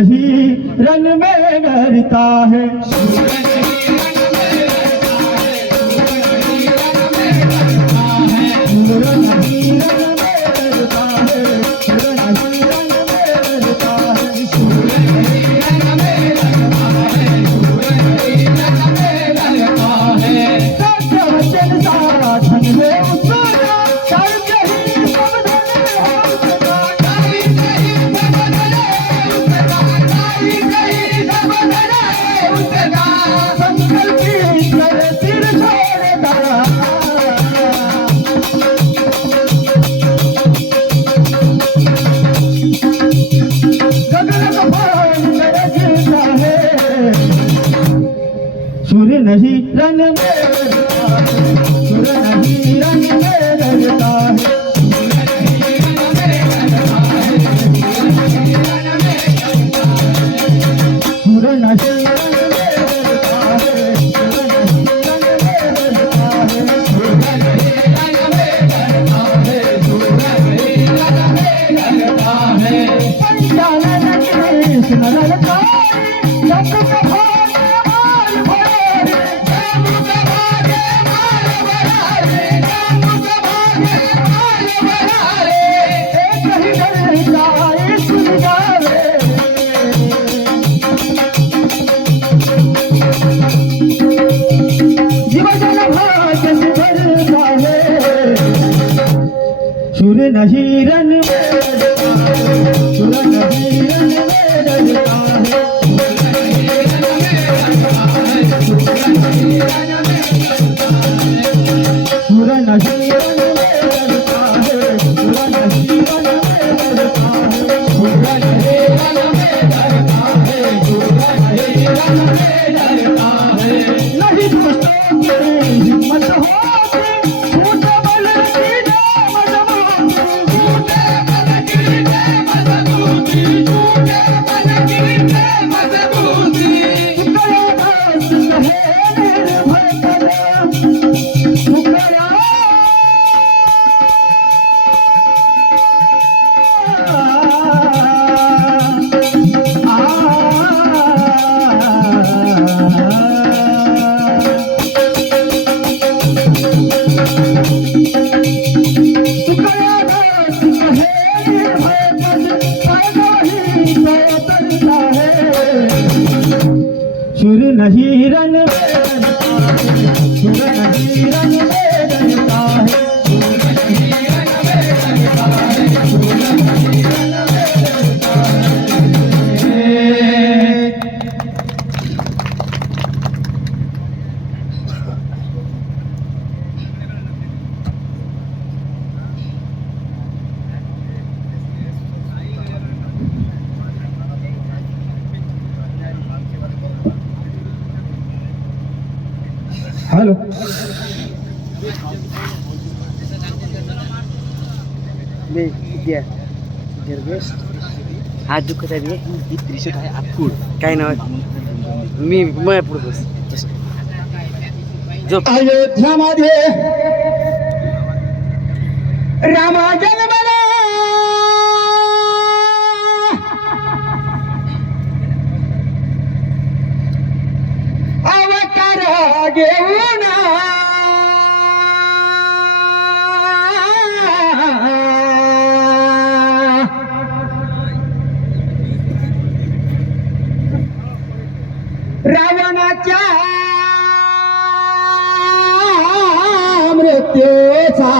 नहीं रन में डरता है। নাচে सुर नहीं रन सुर नहीं रन सुर नहीं रंग सुर नहीं रंग हॅलो. हा दुःख साहेब ही त्रिशूट आहे आतकूड काय नाव मी मयापूर बस. जो अयोध्यामध्ये रामा जन्मला. घेऊन रावणाच्या मृत्यूचा